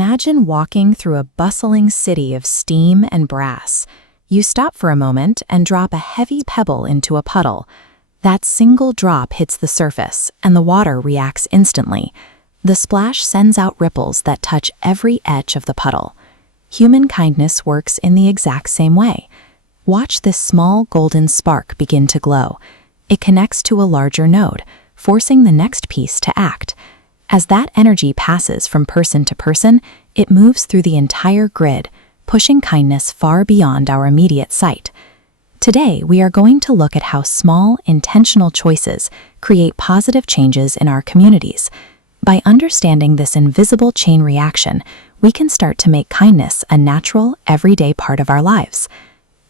Imagine walking through a bustling city of steam and brass. You stop for a moment and drop a heavy pebble into a puddle. That single drop hits the surface, and the water reacts instantly. The splash sends out ripples that touch every edge of the puddle. Human kindness works in the exact same way. Watch this small golden spark begin to glow. It connects to a larger node, forcing the next piece to act. As that energy passes from person to person, it moves through the entire grid, pushing kindness far beyond our immediate sight. Today, we are going to look at how small, intentional choices create positive changes in our communities. By understanding this invisible chain reaction, we can start to make kindness a natural, everyday part of our lives.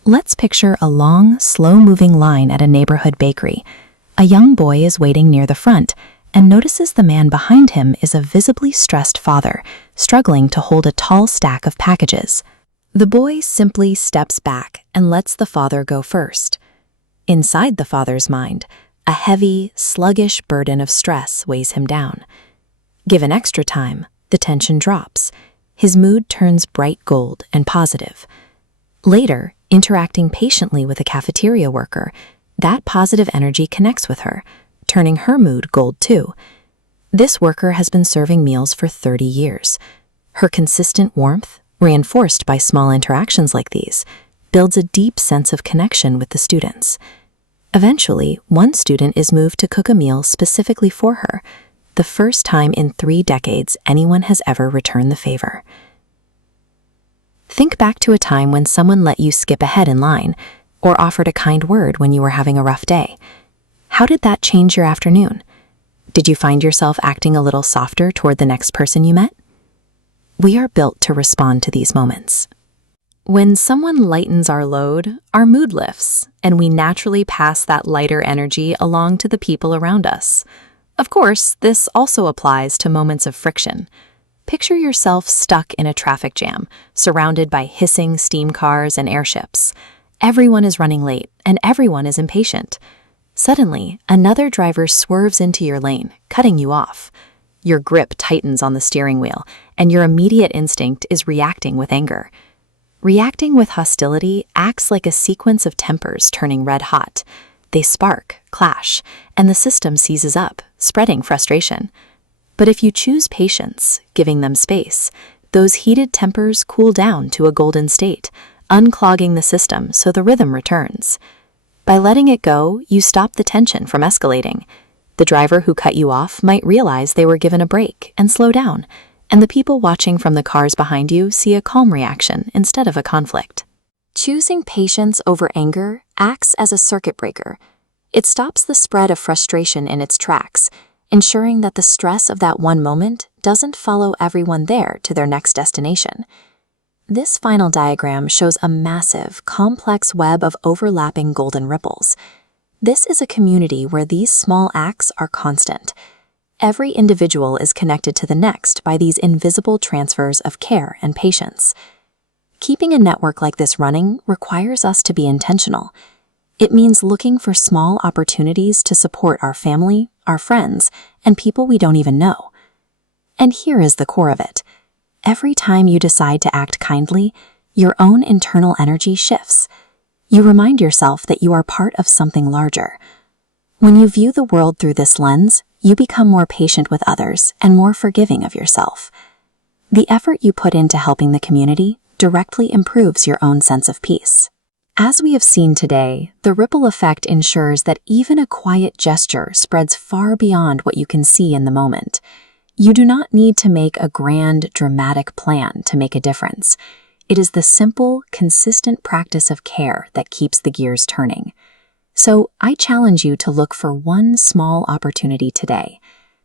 Let's picture a long, slow-moving line at a neighborhood bakery. A young boy is waiting near the front and notices the man behind him is a visibly stressed father, struggling to hold a tall stack of packages. The boy simply steps back and lets the father go first. Inside the father's mind, a heavy, sluggish burden of stress weighs him down. Given extra time, the tension drops. His mood turns bright gold and positive. Later, interacting patiently with a cafeteria worker, that positive energy connects with her, turning her mood gold too. This worker has been serving meals for 30 years. Her consistent warmth, reinforced by small interactions like these, builds a deep sense of connection with the students. Eventually, one student is moved to cook a meal specifically for her, the first time in 3 decades anyone has ever returned the favor. Think back to a time when someone let you skip ahead in line, or offered a kind word when you were having a rough day. How did that change your afternoon? Did you find yourself acting a little softer toward the next person you met? We are built to respond to these moments. When someone lightens our load, our mood lifts, and we naturally pass that lighter energy along to the people around us. Of course, this also applies to moments of friction. Picture yourself stuck in a traffic jam, surrounded by hissing steam cars and airships. Everyone is running late, and everyone is impatient. Suddenly, another driver swerves into your lane, cutting you off. Your grip tightens on the steering wheel, and your immediate instinct is reacting with anger. Reacting with hostility acts like a sequence of tempers turning red hot. They spark, clash, and the system seizes up, spreading frustration. But if you choose patience, giving them space, those heated tempers cool down to a golden state, unclogging the system so the rhythm returns. By letting it go, you stop the tension from escalating. The driver who cut you off might realize they were given a break and slow down, and the people watching from the cars behind you see a calm reaction instead of a conflict. Choosing patience over anger acts as a circuit breaker. It stops the spread of frustration in its tracks, ensuring that the stress of that one moment doesn't follow everyone there to their next destination. This final diagram shows a massive, complex web of overlapping golden ripples. This is a community where these small acts are constant. Every individual is connected to the next by these invisible transfers of care and patience. Keeping a network like this running requires us to be intentional. It means looking for small opportunities to support our family, our friends, and people we don't even know. And here is the core of it. Every time you decide to act kindly, your own internal energy shifts. You remind yourself that you are part of something larger. When you view the world through this lens, you become more patient with others and more forgiving of yourself. The effort you put into helping the community directly improves your own sense of peace. As we have seen today, the ripple effect ensures that even a quiet gesture spreads far beyond what you can see in the moment. You do not need to make a grand, dramatic plan to make a difference. It is the simple, consistent practice of care that keeps the gears turning. So I challenge you to look for one small opportunity today.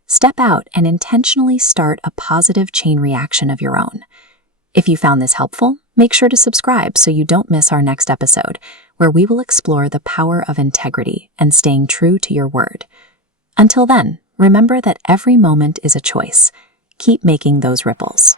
Step out and intentionally start a positive chain reaction of your own. If you found this helpful, make sure to subscribe so you don't miss our next episode, where we will explore the power of integrity and staying true to your word. Until then, remember that every moment is a choice. Keep making those ripples.